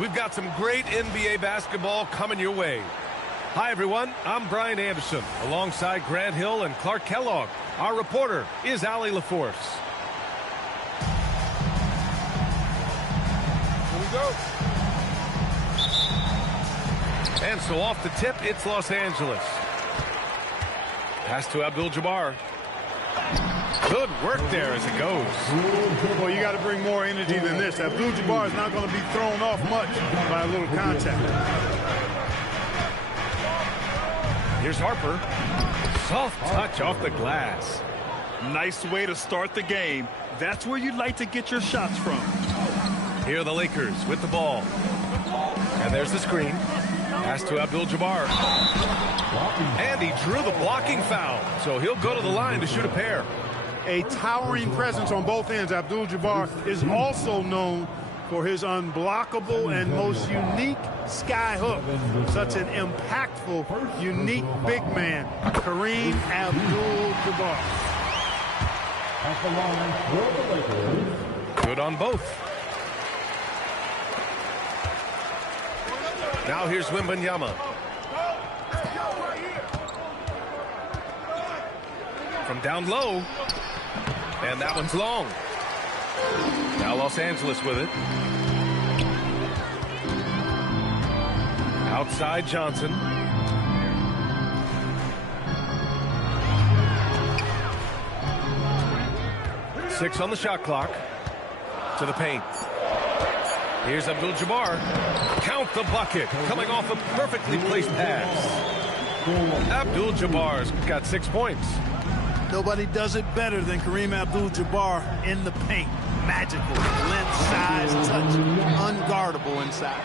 We've got some great NBA basketball coming your way. Hi, everyone. I'm Brian Anderson, alongside Grant Hill and Clark Kellogg. Our reporter is Allie LaForce. Here we go. And so off the tip, it's Los Angeles. Pass to Abdul-Jabbar. Good work there as it goes. Well, you got to bring more energy than this. Abdul-Jabbar is not going to be thrown off much by a little contact. Here's Harper. Soft touch off the glass. Nice way to start the game. That's where you'd like to get your shots from. Here are the Lakers with the ball. And there's the screen. Pass to Abdul-Jabbar. And he drew the blocking foul. So he'll go to the line to shoot a pair. A towering presence on both ends. Abdul-Jabbar is also known for his unblockable and most unique sky hook. Such an impactful, unique big man, Kareem Abdul-Jabbar. Good on both. Now here's Wembanyama. From down low. And that one's long. Now Los Angeles with it. Outside Johnson. Six on the shot clock. To the paint. Here's Abdul-Jabbar. Count the bucket. Coming off a perfectly placed pass. Abdul-Jabbar's got 6 points. Nobody does it better than Kareem Abdul-Jabbar in the paint. Magical, length, size, touch, unguardable inside.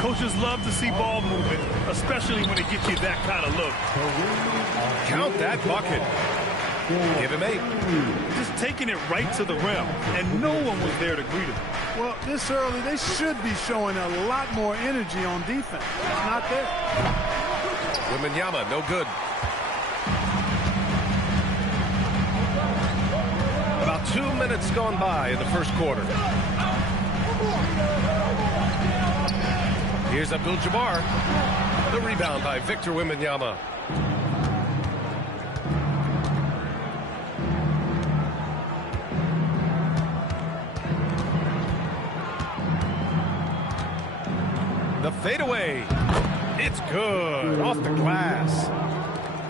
Coaches love to see ball movement, especially when it gets you that kind of look. Count that bucket. Give him 8. Just taking it right to the rim, and no one was there to greet him. Well, this early, they should be showing a lot more energy on defense. It's not there. Wembanyama, no good. About 2 minutes gone by in the first quarter. Here's Abdul-Jabbar. The rebound by Victor Wembanyama. The fadeaway. It's good. Off the glass.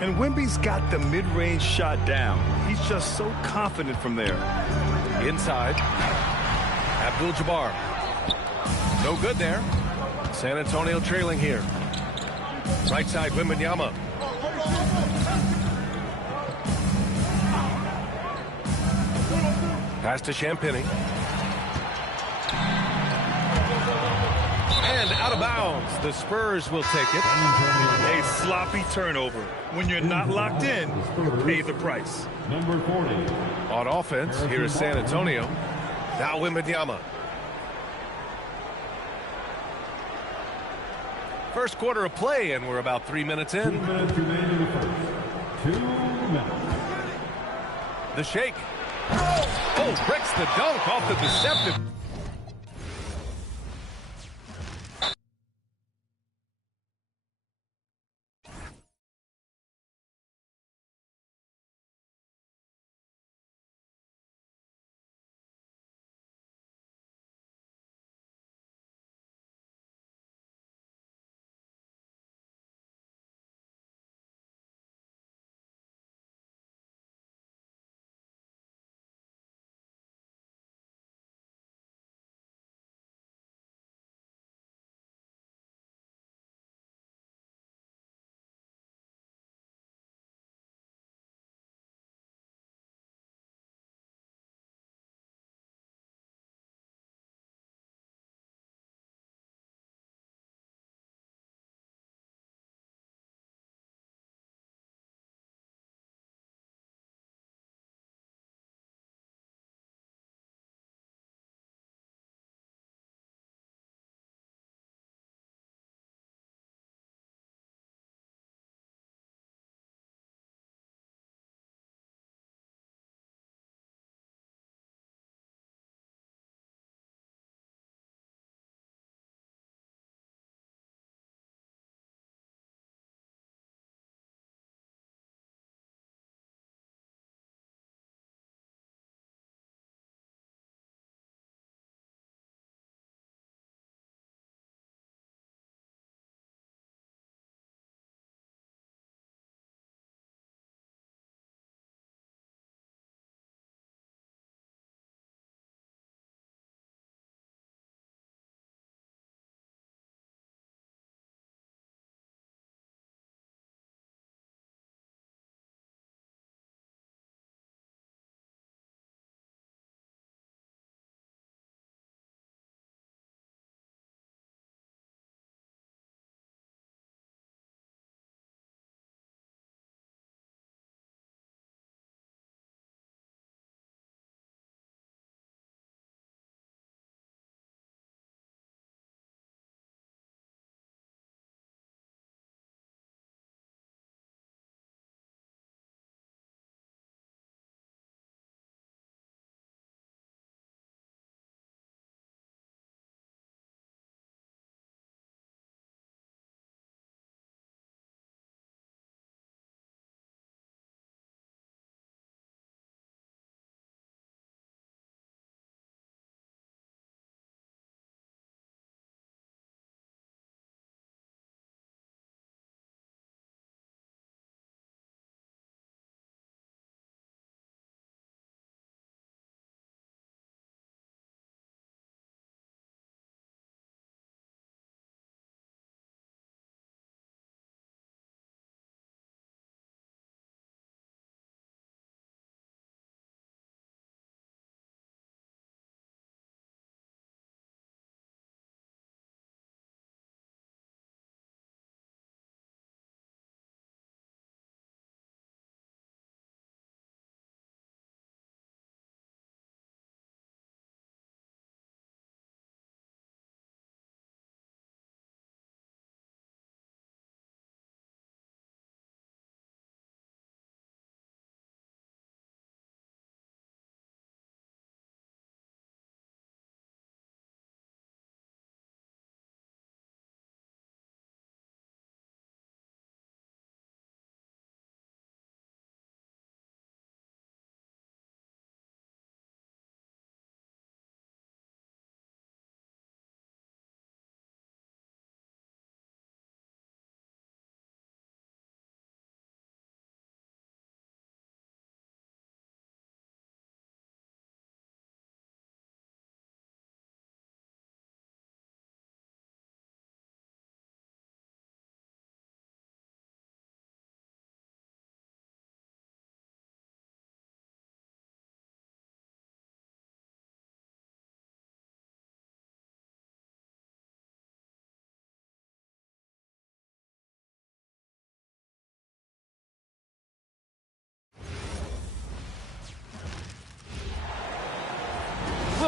And Wemby's got the mid-range shot down. He's just so confident from there. Inside. Abdul-Jabbar. No good there. San Antonio trailing here. Right side, Wembanyama. Pass to Champagnie. And out of bounds. The Spurs will take it. A sloppy turnover. When you're not locked in, you pay the price. Number 40. On offense, here is San Antonio. Now Wembanyama. First quarter of play, and we're about 3 minutes in. 2 minutes remaining in the first. 2 minutes. The shake. Oh, breaks the dunk off the deceptive.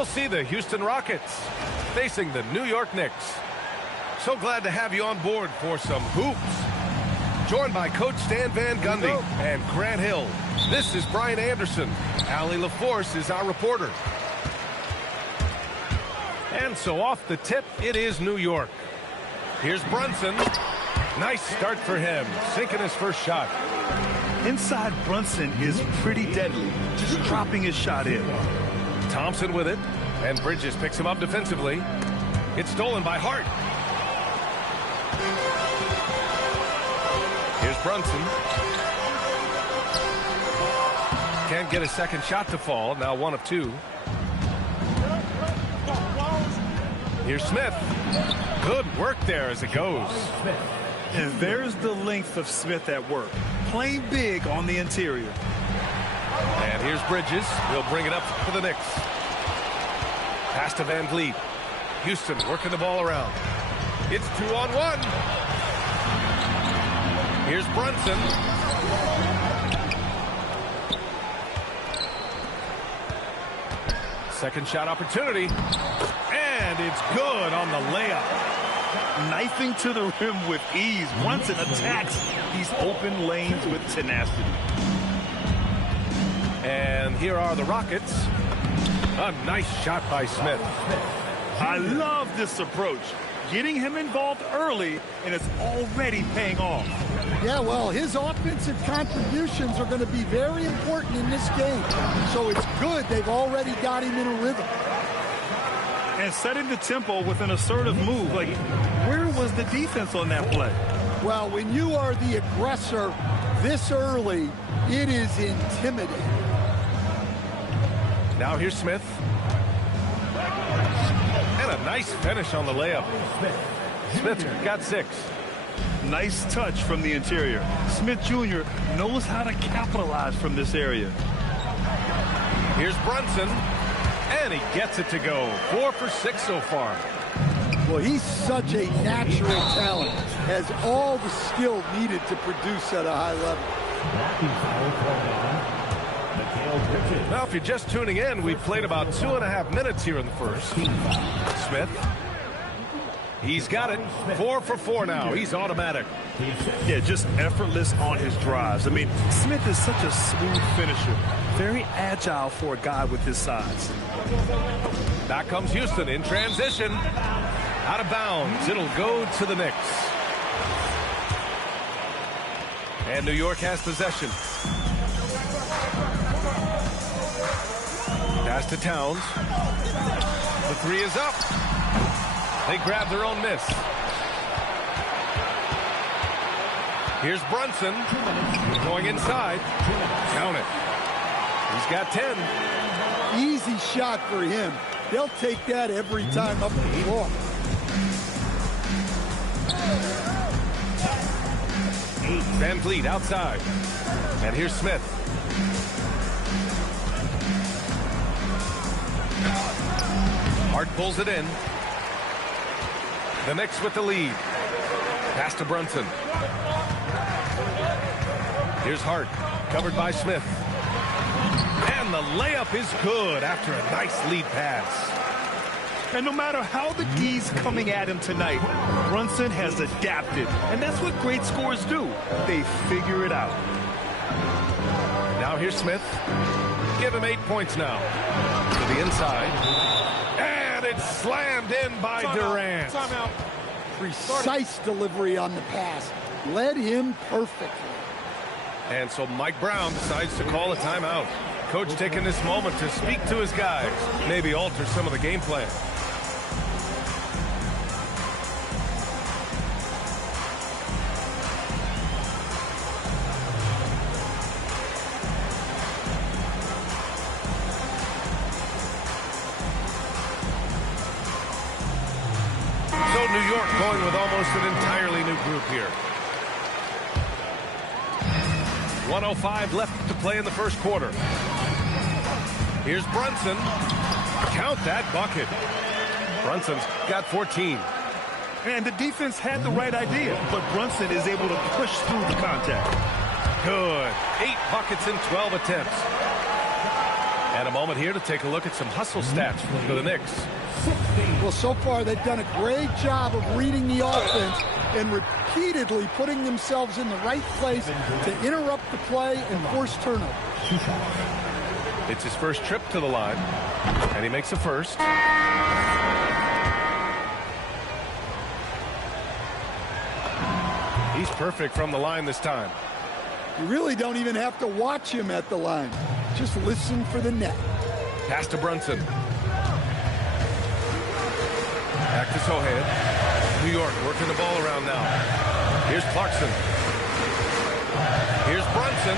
we'll see the Houston Rockets facing the New York Knicks. So glad to have you on board for some hoops. Joined by Coach Stan Van Gundy and Grant Hill. This is Brian Anderson. Allie LaForce is our reporter. And so off the tip, it is New York. Here's Brunson. Nice start for him, sinking his first shot. Inside Brunson is pretty deadly, just dropping his shot in. Thompson with it, and Bridges picks him up defensively. It's stolen by Hart. Here's Brunson. Can't get a second shot to fall, now 1 of 2. Here's Smith. Good work there as it goes. And there's the length of Smith at work, playing big on the interior. And here's Bridges. He'll bring it up for the Knicks. Pass to Van Vliet. Houston working the ball around. It's 2-on-1. Here's Brunson. Second shot opportunity. And it's good on the layup. Knifing to the rim with ease. Brunson attacks these open lanes with tenacity. And here are the Rockets. A nice shot by Smith. I love this approach. Getting him involved early, and it's already paying off. Yeah, well, his offensive contributions are going to be very important in this game. So it's good they've already got him in a rhythm. And setting the tempo with an assertive move. Like, where was the defense on that play? Well, when you are the aggressor this early, it is intimidating. Now here's Smith. And a nice finish on the layup. Smith got 6. Nice touch from the interior. Smith Jr. knows how to capitalize from this area. Here's Brunson. And he gets it to go. 4 for 6 so far. Well, he's such a natural talent. Has all the skill needed to produce at a high level. Now, if you're just tuning in, we've played about 2.5 minutes here in the first. Smith. He's got it. 4 for 4 now. He's automatic. Yeah, just effortless on his drives. I mean, Smith is such a smooth finisher. Very agile for a guy with his size. Back comes Houston in transition. Out of bounds. It'll go to the Knicks. And New York has possession. Pass to Towns. The 3 is up. They grab their own miss. Here's Brunson going inside. Count it. He's got 10. Easy shot for him. They'll take that every time up the floor. Van Vliet outside. And here's Smith. Hart pulls it in. The Knicks with the lead. Pass to Brunson. Here's Hart, covered by Smith. And the layup is good after a nice lead pass. And no matter how the D's coming at him tonight, Brunson has adapted. And that's what great scorers do. They figure it out. Now here's Smith. Give him 8 points now. To the inside. And it's slammed in by Durant. Timeout. Precise delivery on the pass. Led him perfectly. And so Mike Brown decides to call a timeout. Coach taking this moment to speak to his guys. Maybe alter some of the game plan. So New York going with almost an entirely new group here. 1:05 left to play in the first quarter. Here's Brunson. Count that bucket. Brunson's got 14. And the defense had the right idea, but Brunson is able to push through the contact. Good. 8 buckets in 12 attempts. And a moment here to take a look at some hustle stats for the Knicks. Well, so far they've done a great job of reading the offense and repeatedly putting themselves in the right place to interrupt the play and force turnover. It's his first trip to the line, and he makes a first. He's perfect from the line this time. You really don't even have to watch him at the line. Just listen for the net. Pass to Brunson. Back to Sohail. New York working the ball around now. Here's Clarkson. Here's Brunson.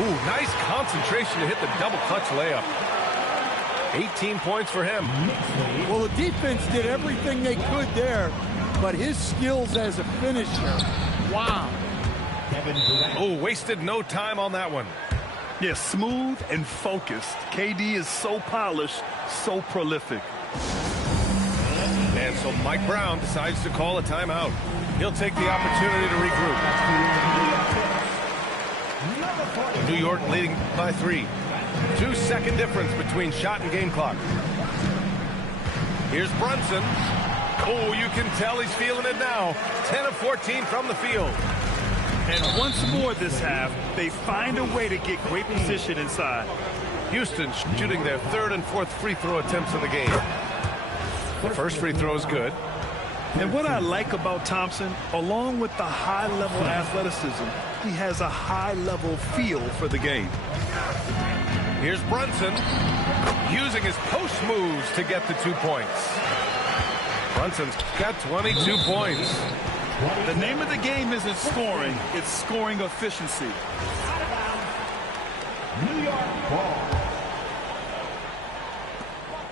Ooh, nice concentration to hit the double clutch layup. 18 points for him. Well, the defense did everything they could there, but his skills as a finisher, wow. Oh, wasted no time on that one. Yeah, smooth and focused. KD is so polished, so prolific. And so Mike Brown decides to call a timeout. He'll take the opportunity to regroup. New York leading by 3. 2-second difference between shot and game clock. Here's Brunson. Oh, you can tell he's feeling it now. 10 of 14 from the field. And once more this half, they find a way to get great position inside. Houston shooting their 3rd and 4th free throw attempts in the game. The first free throw is good. And what I like about Thompson, along with the high-level athleticism, he has a high-level feel for the game. Here's Brunson using his post moves to get the 2 points. Brunson's got 22 points. The name of the game isn't scoring, it's scoring efficiency. New York ball.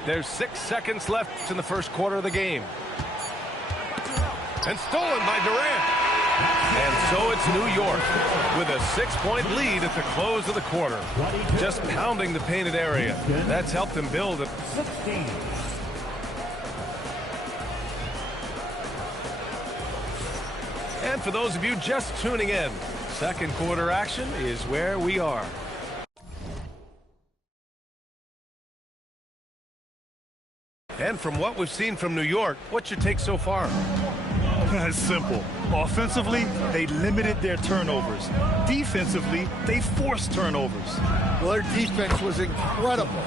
There's 6 seconds left in the first quarter of the game. And stolen by Durant. And so it's New York with a 6-point lead at the close of the quarter. Just pounding the painted area. That's helped them build it. 16. And for those of you just tuning in, second quarter action is where we are. And from what we've seen from New York, what's your take so far? It's simple. Offensively, they limited their turnovers. Defensively, they forced turnovers. Well, their defense was incredible,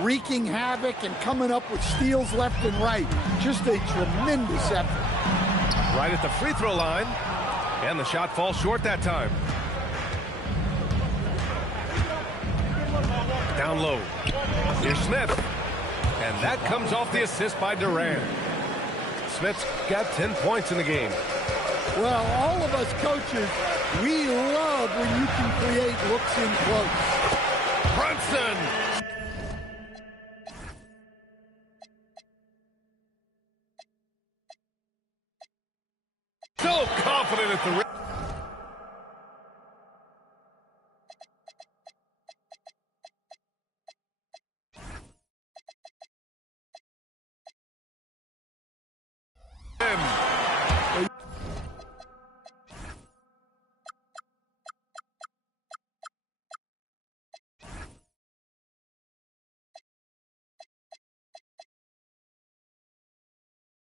wreaking havoc and coming up with steals left and right. Just a tremendous effort. Right at the free throw line, and the shot falls short that time. Down low. Here's Smith. And that comes off the assist by Durant. Smith's got 10 points in the game. Well, all of us coaches, we love when you can create looks in close. Brunson! So confident at the rim.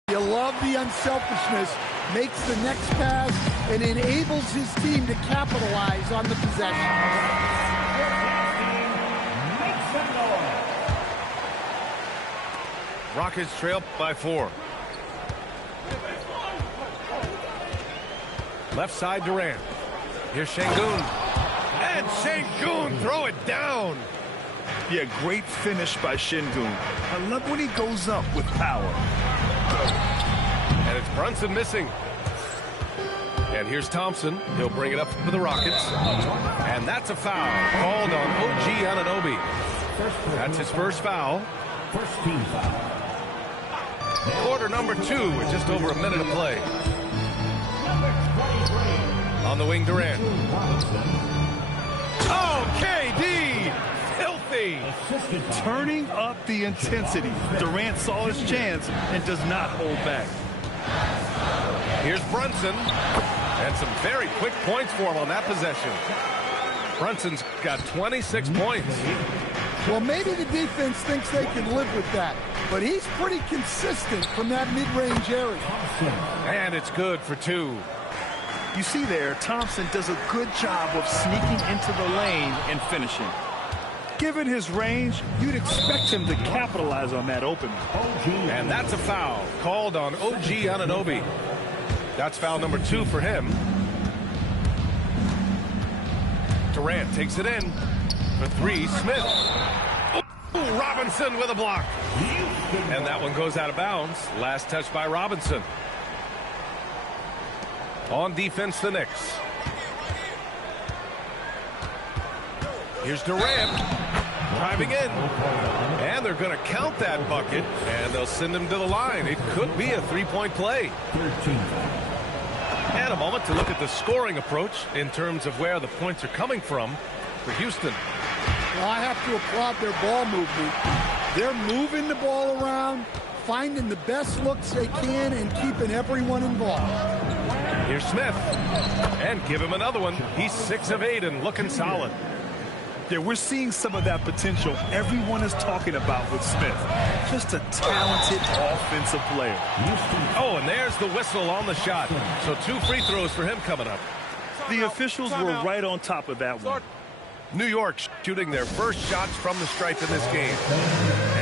You love the unselfishness, makes the next pass, and enables his team to capitalize on the possession. Rockets trail by 4. Left side Durant. Here's Şengün. And Şengün throw it down. Yeah, great finish by Şengün. I love when he goes up with power. And it's Brunson missing. And here's Thompson. He'll bring it up for the Rockets. And that's a foul called on OG Anunoby. That's his first foul. First team foul. Quarter number 2 with just over a minute of play. On the wing, Durant. Oh, KD! Filthy! Turning up the intensity. Durant saw his chance and does not hold back. Here's Brunson. And some very quick points for him on that possession. Brunson's got 26 points. Well, maybe the defense thinks they can live with that, but he's pretty consistent from that mid-range area. And it's good for 2. You see there, Thompson does a good job of sneaking into the lane and finishing. Given his range, you'd expect him to capitalize on that opening. And that's a foul called on OG Anunoby. That's foul number 2 for him. Durant takes it in for 3. Smith. Ooh, Robinson with a block. And that one goes out of bounds. Last touch by Robinson. On defense, the Knicks. Here's Durant driving in. And they're going to count that bucket. And they'll send him to the line. It could be a 3-point play. And a moment to look at the scoring approach in terms of where the points are coming from for Houston. Well, I have to applaud their ball movement. They're moving the ball around, finding the best looks they can, and keeping everyone involved. Here's Smith. And give him another one. He's 6 of 8 and looking solid. Yeah, we're seeing some of that potential everyone is talking about with Smith. Just a talented offensive player. Oh, and there's the whistle on the shot. So 2 free throws for him coming up. The officials were right on top of that one. New York shooting their first shots from the stripe in this game.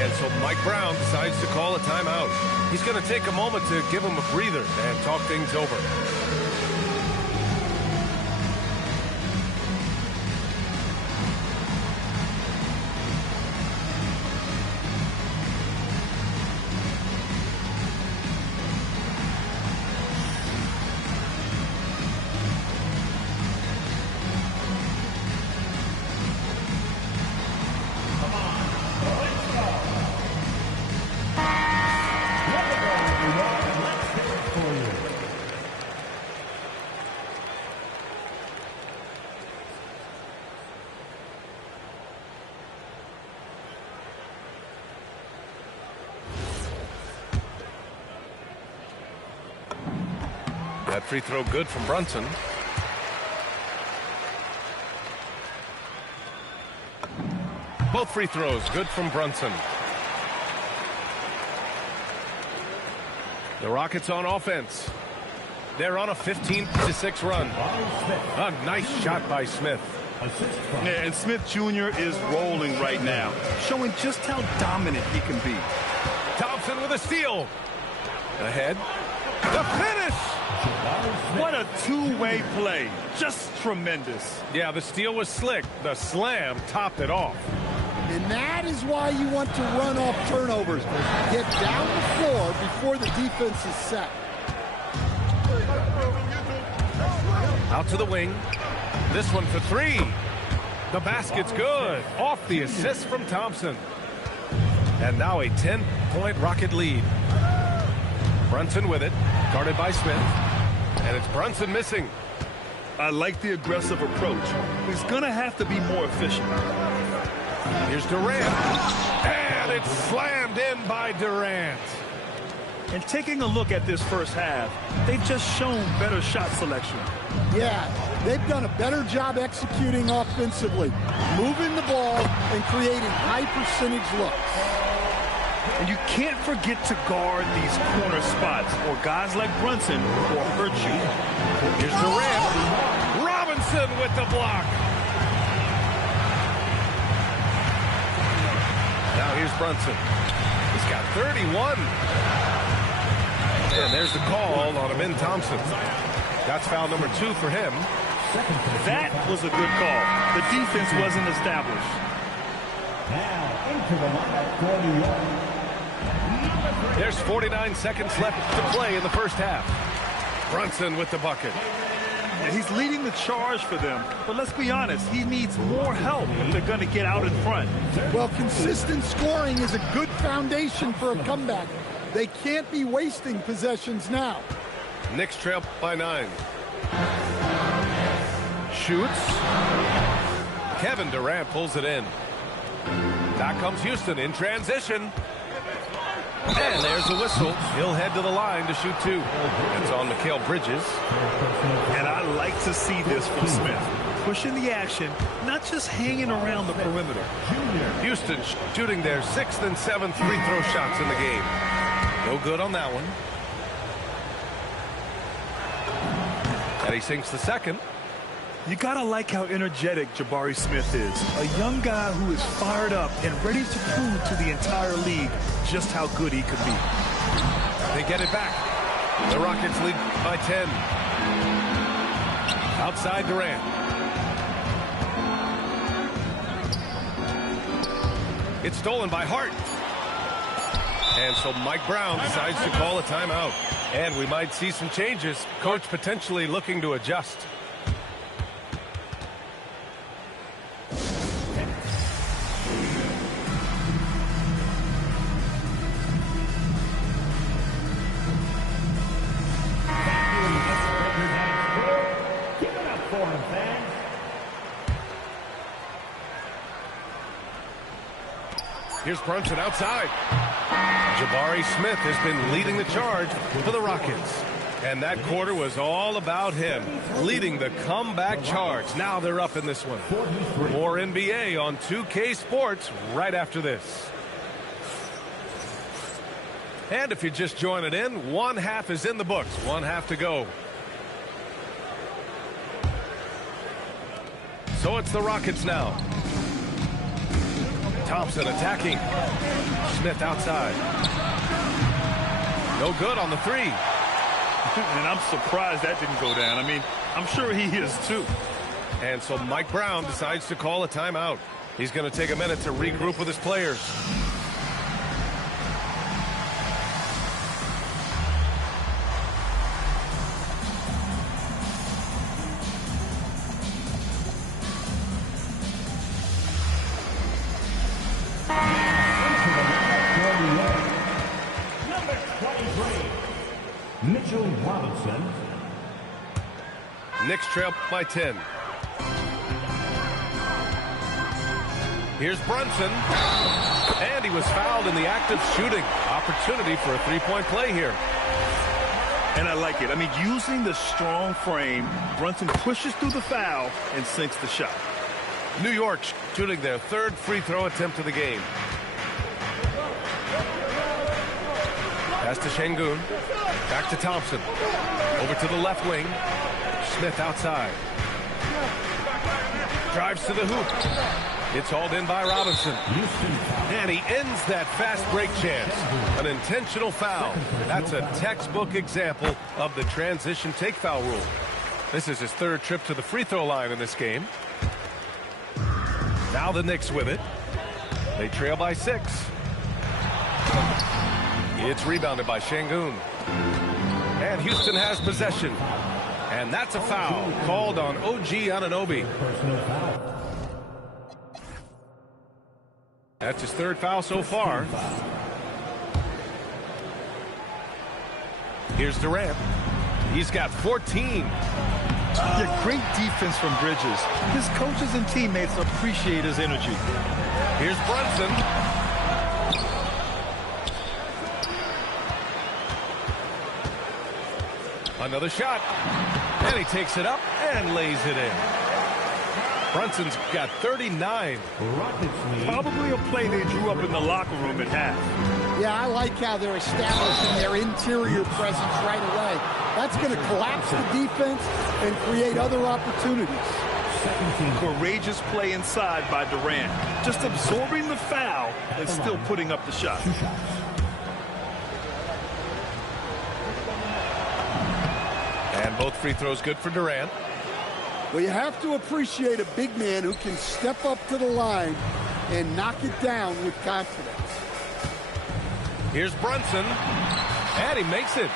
And so Mike Brown decides to call a timeout. He's going to take a moment to give him a breather and talk things over. That free throw good from Brunson. Both free throws good from Brunson. The Rockets on offense. They're on a 15-6 run. A nice shot by Smith. Yeah, and Smith Jr. is rolling right now, showing just how dominant he can be. Thompson with a steal. Ahead. The finish! What a two-way play. Just tremendous. Yeah, the steal was slick. The slam topped it off. And that is why you want to run off turnovers. Get down the floor before the defense is set. Out to the wing. This one for 3. The basket's good. Off the assist from Thompson. And now a 10-point Rocket lead. Brunson with it. Guarded by Smith. And it's Brunson missing. I like the aggressive approach. He's going to have to be more efficient. Here's Durant. And it's slammed in by Durant. And taking a look at this first half, they've just shown better shot selection. Yeah, they've done a better job executing offensively, moving the ball and creating high percentage looks. And you can't forget to guard these corner spots, or guys like Brunson will hurt you. Here's Durant. Robinson with the block. Now here's Brunson. He's got 31. And there's the call on Amin Thompson. That's foul number 2 for him. That was a good call. The defense wasn't established. Now into the lineup for New York. There's 49 seconds left to play in the first half. Brunson with the bucket. And he's leading the charge for them. But let's be honest, he needs more help if they're going to get out in front. Well, consistent scoring is a good foundation for a comeback. They can't be wasting possessions now. Knicks trail by 9. Shoots. Kevin Durant pulls it in. Back comes Houston in transition. And there's the whistle. He'll head to the line to shoot 2. It's on Mikal Bridges. And I like to see this from Smith. Pushing the action, not just hanging around the perimeter. Houston Houston shooting their 6th and 7th free throw shots in the game. No good on that one. And he sinks the second. You gotta like how energetic Jabari Smith is. A young guy who is fired up and ready to prove to the entire league just how good he could be. They get it back. The Rockets lead by 10. Outside Durant. It's stolen by Hart. And so Mike Brown decides to call a timeout. And we might see some changes. Coach potentially looking to adjust. Here's Brunson outside. Jabari Smith has been leading the charge for the Rockets. And that quarter was all about him, leading the comeback charge. Now they're up in this one. More NBA on 2K Sports right after this. And if you're just joining in, one half is in the books. One half to go. So it's the Rockets now. Thompson attacking. Smith outside. No good on the three. And I'm surprised that didn't go down. I mean, I'm sure he is too. And so Mike Brown decides to call a timeout. He's going to take a minute to regroup with his players. Mitchell Robinson. Knicks trail by 10. Here's Brunson. And he was fouled in the act of shooting. Opportunity for a three-point play here. And I like it. I mean, using the strong frame, Brunson pushes through the foul and sinks the shot. New York shooting their 3rd free throw attempt of the game. Pass to Şengün. Back to Thompson. Over to the left wing. Smith outside. Drives to the hoop. It's hauled in by Robinson. And he ends that fast break chance. An intentional foul. That's a textbook example of the transition take foul rule. This is his 3rd trip to the free throw line in this game. Now the Knicks with it. They trail by 6. It's rebounded by Şengün. And Houston has possession. And that's a foul called on OG Anunoby. That's his 3rd foul so far. Here's Durant. He's got 14. Yeah, great defense from Bridges. His coaches and teammates appreciate his energy. Here's Brunson. Another shot. And he takes it up and lays it in. Brunson's got 39. Probably a play they drew up in the locker room at half. Yeah, I like how they're establishing their interior presence right away. That's going to collapse the defense and create other opportunities. Courageous play inside by Durant. Just absorbing the foul and still putting up the shot. And both free throws good for Durant. Well, you have to appreciate a big man who can step up to the line and knock it down with confidence. Here's Brunson. And he makes it.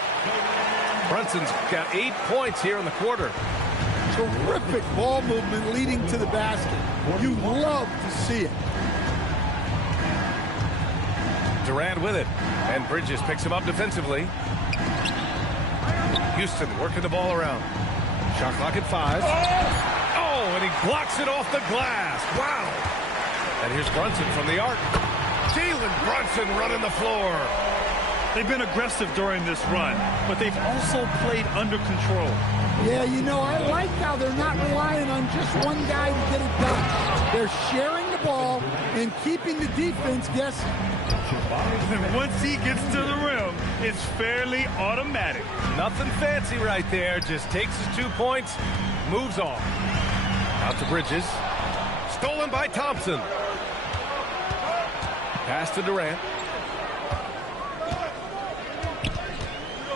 Brunson's got 8 points here in the quarter. Terrific ball movement leading to the basket. You love to see it. Durant with it. And Bridges picks him up defensively. Houston working the ball around. Shot clock at 5. Oh, and he blocks it off the glass. Wow. And here's Brunson from the arc. Jalen Brunson running the floor. They've been aggressive during this run, but they've also played under control. Yeah, you know, I like how they're not relying on just one guy to get it done. They're sharing the the ball and keeping the defense guessing. And once he gets to the rim, it's fairly automatic. Nothing fancy right there. Just takes his 2 points, moves on. Out to Bridges. Stolen by Thompson. Pass to Durant.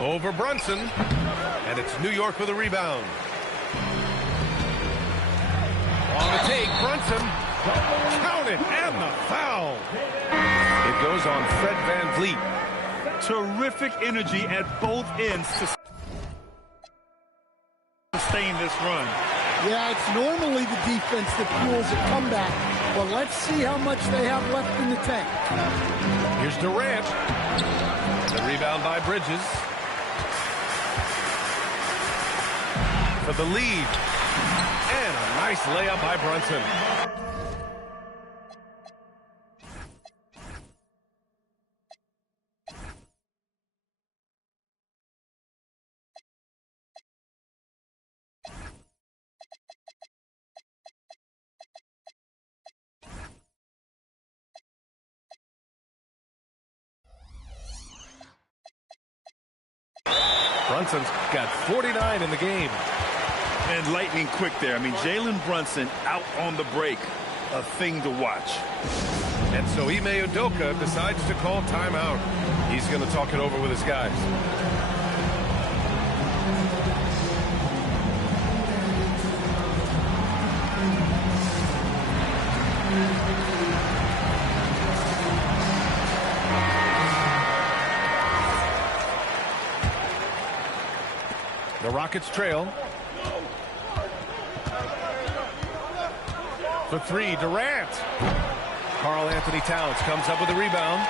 Over Brunson. And it's New York with a rebound. On the take, Brunson. Count it, and the foul. It goes on Fred VanVleet. Terrific energy at both ends to sustain this run. Yeah, it's normally the defense that fuels a comeback, but let's see how much they have left in the tank. Here's Durant. The rebound by Bridges. For the lead. And a nice layup by Brunson. Brunson's got 49 in the game. And lightning quick there. I mean, Jalen Brunson out on the break. A thing to watch. And so Ime Udoka decides to call timeout. He's going to talk it over with his guys. The Rockets trail. For three, Durant. Karl-Anthony Towns comes up with a rebound.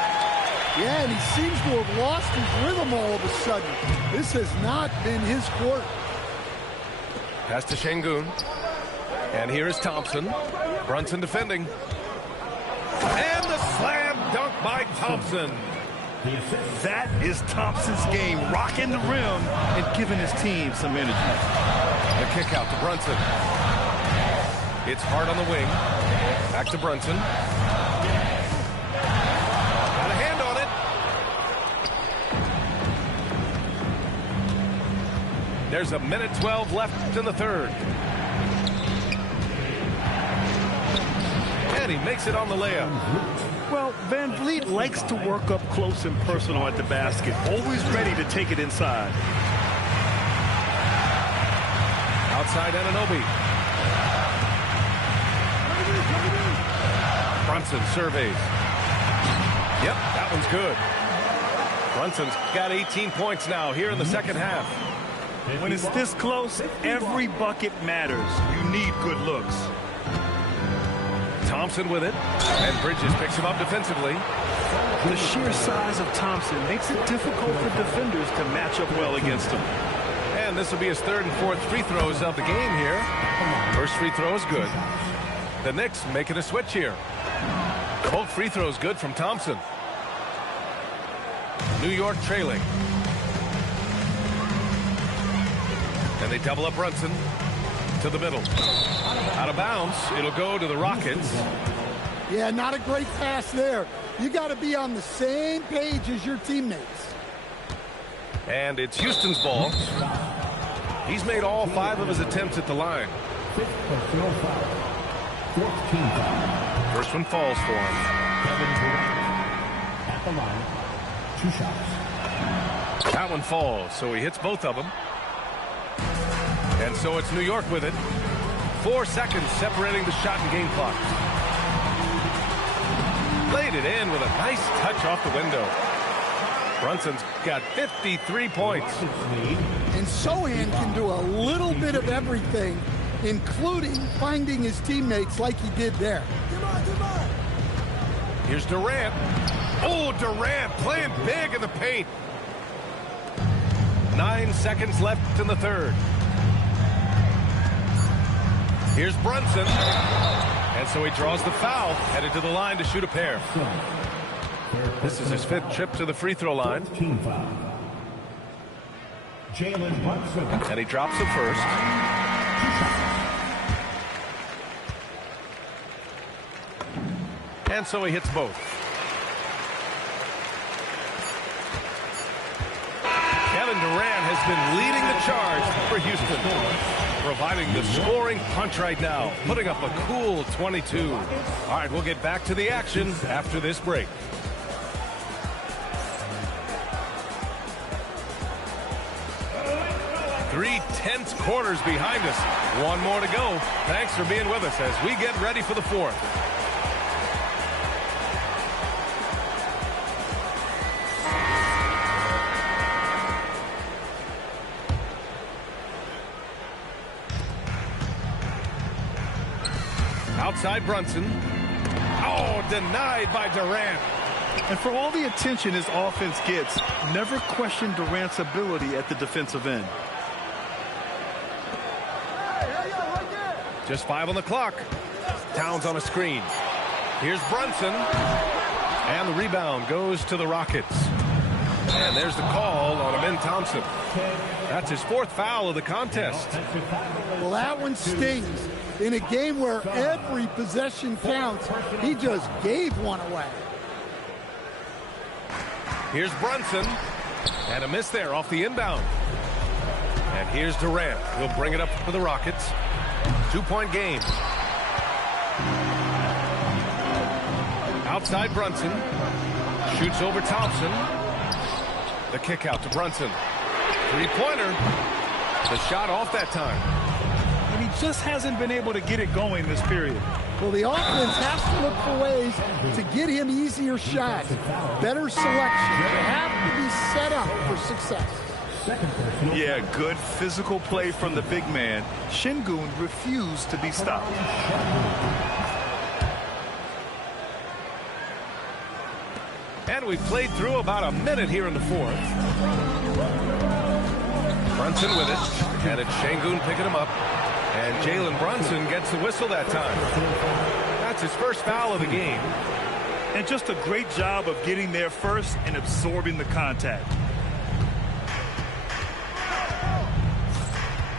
Yeah, and he seems to have lost his rhythm all of a sudden. This has not been his court. Pass to Şengün. And here is Thompson. Brunson defending. And the slam dunk by Thompson. That is Thompson's game, rocking the rim and giving his team some energy. The kick out to Brunson. It's hard on the wing. Back to Brunson. Got a hand on it. There's a minute 12 left in the third. And he makes it on the layup. Well, VanVleet likes to work up close and personal at the basket. Always ready to take it inside. Outside Anunoby. Brunson surveys. Yep, that one's good. Brunson's got 18 points now here in the second half. When it's this close, every bucket matters. You need good looks. Thompson with it, and Bridges picks him up defensively. The sheer size of Thompson makes it difficult for defenders to match up well against him. And this will be his third and fourth free throws of the game here. First free throw is good. The Knicks making a switch here. Both free throws good from Thompson. New York trailing. And they double up Brunson to the middle. Out of bounds. It'll go to the Rockets. Yeah, not a great pass there. You got to be on the same page as your teammates. And it's Houston's ball. He's made all 5 of his attempts at the line. First one falls for him. At the line, 2 shots. That one falls, so he hits both of them. And so it's New York with it. 4 seconds separating the shot and game clock. Laid it in with a nice touch off the window. Brunson's got 53 points. And Sochan can do a little bit of everything, including finding his teammates like he did there. Here's Durant. Oh, Durant playing big in the paint. 9 seconds left in the third. Here's Brunson. And so he draws the foul, headed to the line to shoot a pair. This is his 5th trip to the free throw line. Team foul. Jalen Brunson. And he drops the first. And so he hits both. Kevin Durant has been leading the charge for Houston, providing the scoring punch right now, putting up a cool 22. All right, we'll get back to the action after this break. Three tense quarters behind us. One more to go. Thanks for being with us as we get ready for the fourth. Outside Brunson. Oh, denied by Durant. And for all the attention his offense gets, never question Durant's ability at the defensive end. Just 5 on the clock. Towns on a screen. Here's Brunson. And the rebound goes to the Rockets. And there's the call on Amin Thompson. That's his 4th foul of the contest. Well, that one stings. In a game where every possession counts, he just gave one away. Here's Brunson. And a miss there off the inbound. And here's Durant. He'll bring it up for the Rockets. 2-point game. Outside Brunson. Shoots over Thompson. The kick out to Brunson. 3-pointer. The shot off that time. And he just hasn't been able to get it going this period. Well, the offense has to look for ways to get him easier shots. Better selection. They have to be set up for success. Yeah, good physical play from the big man. Şengün refused to be stopped. And we've played through about a minute here in the fourth. Brunson with it. And it's Şengün picking him up. And Jalen Brunson gets the whistle that time. That's his first foul of the game. And just a great job of getting there first and absorbing the contact.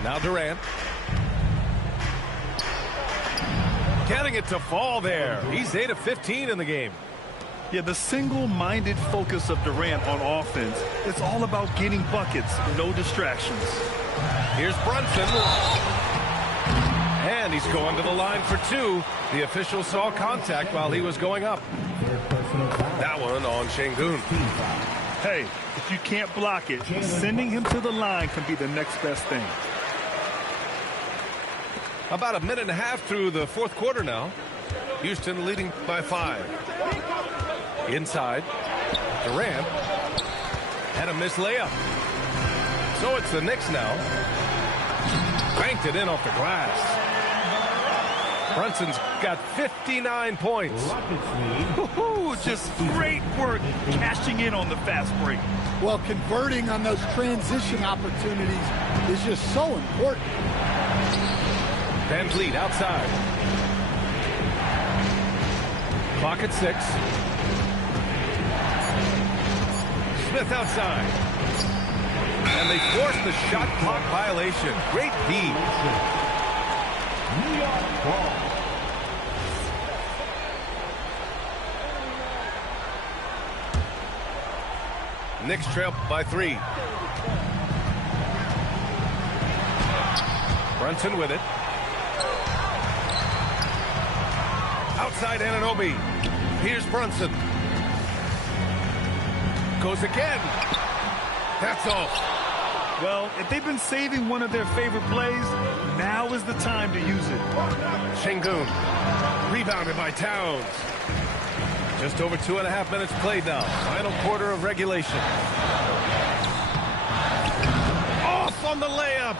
Now Durant. Getting it to fall there. He's 8 of 15 in the game. Yeah, the single-minded focus of Durant on offense, it's all about getting buckets, no distractions. Here's Brunson. And he's going to the line for 2. The official saw contact while he was going up. That one on Şengün. Hey, if you can't block it, sending him to the line can be the next best thing. About a minute and a half through the fourth quarter now. Houston leading by 5. Inside. Durant. And a missed layup. So it's the Knicks now. Banked it in off the glass. Brunson's got 59 points. Just great work cashing in on the fast break. Well, converting on those transition opportunities is just so important. Van Vliet outside. Clock at 6. Smith outside. And they force the shot clock violation. Great D. New York ball. Knicks trail by 3. Brunson with it. Outside Anunoby. Here's Brunson. Goes again. That's all. Well, if they've been saving one of their favorite plays, now is the time to use it. Şengün. Rebounded by Towns. Just over 2.5 minutes played now. Final quarter of regulation. Off on the layup.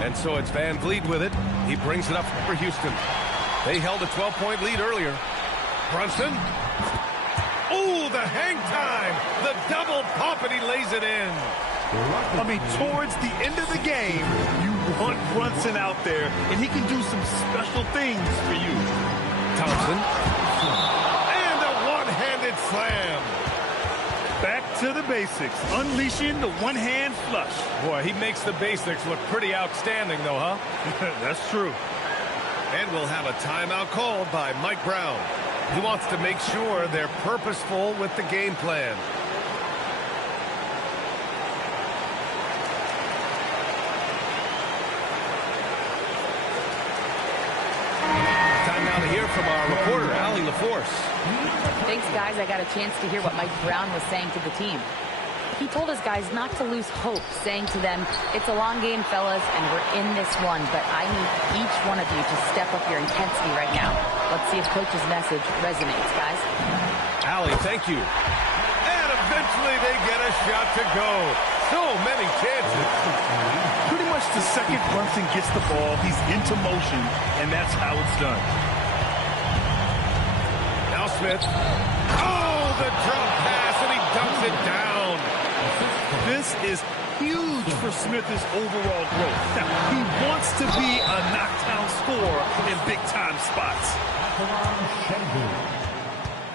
And so it's Van Vliet with it. He brings it up for Houston. They held a 12-point lead earlier. Brunson. Oh, the hang time. The double pump, and he lays it in. I mean, towards the end of the game, you want Brunson out there, and he can do some special things for you. Thompson. And a one-handed slam. Back to the basics, unleashing the one-hand flush. Boy, he makes the basics look pretty outstanding, though, huh? That's true. And we'll have a timeout called by Mike Brown. He wants to make sure they're purposeful with the game plan. Time now to hear from our reporter, Allie LaForce. Thanks, guys. I got a chance to hear what Mike Brown was saying to the team. He told his guys not to lose hope, saying to them, it's a long game, fellas, and we're in this one, but I need each one of you to step up your intensity right now. Let's see if Coach's message resonates, guys. Allie, thank you. And eventually they get a shot to go. So many chances. Pretty much the second Brunson gets the ball, he's into motion, and that's how it's done. Now Smith. Oh, the drop pass, and he dumps it down. This is huge for Smith's overall growth. Now, he wants to be a knockdown scorer in big-time spots.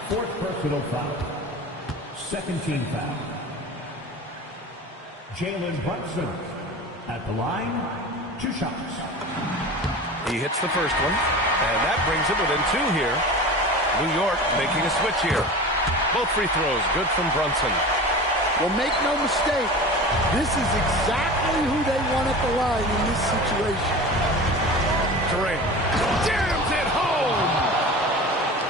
Fourth personal foul. Second team foul. Jalen Brunson at the line, 2 shots. He hits the first one, and that brings him within 2 here. New York making a switch here. Both free throws good from Brunson. Well, make no mistake, this is exactly who they want at the line in this situation. Durant jams it home.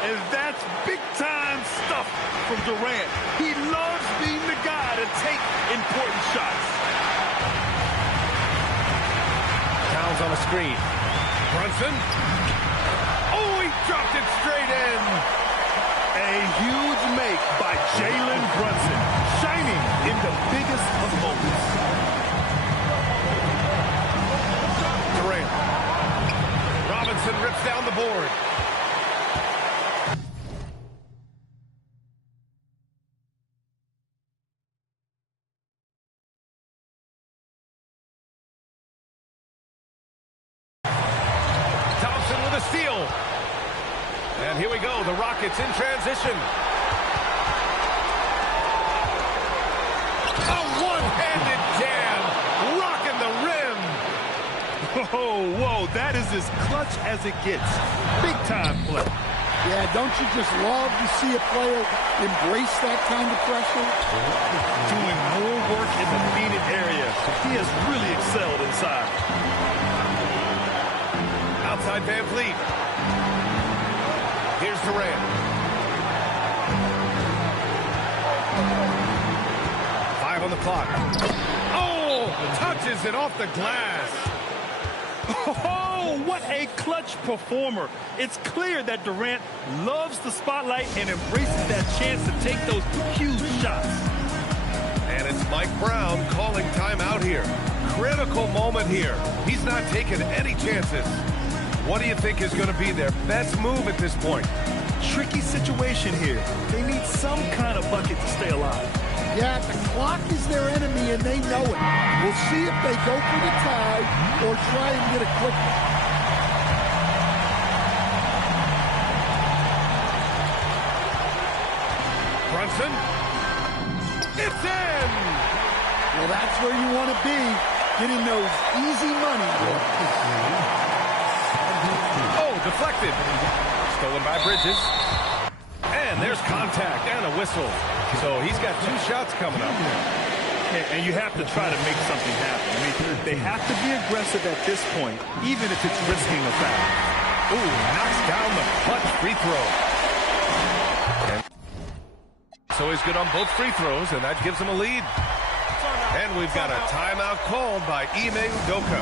And that's big-time stuff from Durant. He loves being the guy to take important shots. Towns on a screen. Brunson. Oh, he dropped it straight in. A huge make by Jalen Brunson, shining in the biggest of moments. Durant. Robinson rips down the board. Thompson with a steal. And here we go, the Rockets in transition. A one-handed jam, rocking the rim. Whoa, that is as clutch as it gets. Big-time play. Yeah, don't you just love to see a player embrace that kind of pressure? Doing more work in the needed area. He has really excelled inside. Outside Van Fleet. Here's Durant. 5 on the clock. Oh, touches it off the glass. Oh, what a clutch performer. It's clear that Durant loves the spotlight and embraces that chance to take those huge shots. And it's Mike Brown calling timeout here. Critical moment here. He's not taking any chances. What do you think is going to be their best move at this point? Tricky situation here. They need some kind of bucket to stay alive. Yeah, the clock is their enemy, and they know it. We'll see if they go for the tie or try and get a quick one. Brunson. It's in! Well, that's where you want to be, getting those easy money. Oh, deflected. Stolen by Bridges. And there's contact and a whistle. So he's got 2 shots coming up. And you have to try to make something happen. I mean, they have to be aggressive at this point, even if it's risking a foul. Ooh, knocks down the clutch free throw. And so he's good on both free throws, and that gives him a lead. And we've got a timeout called by Ime Udoka.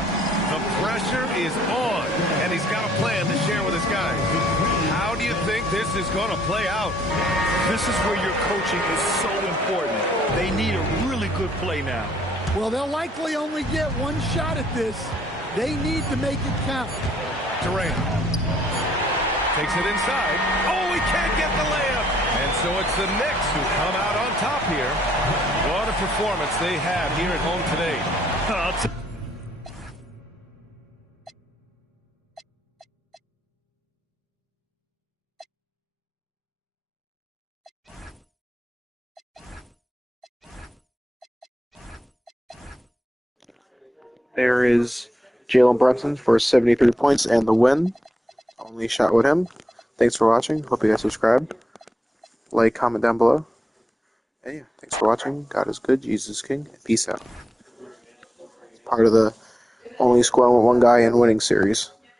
The pressure is on, and he's got a plan to share with his guys. How do you think this is going to play out? This is where your coaching is so important. They need a really good play now. Well, they'll likely only get 1 shot at this. They need to make it count. Durant takes it inside. Oh, he can't get the layup. And so it's the Knicks who come out on top here. What a performance they had here at home today. There is Jalen Brunson for 73 points and the win. Only shot with him. thanks for watching. Hope you guys subscribe. Like, comment down below. And yeah, thanks for watching. God is good, Jesus is king. Peace out. Part of the Only Squad with One Guy in Winning series.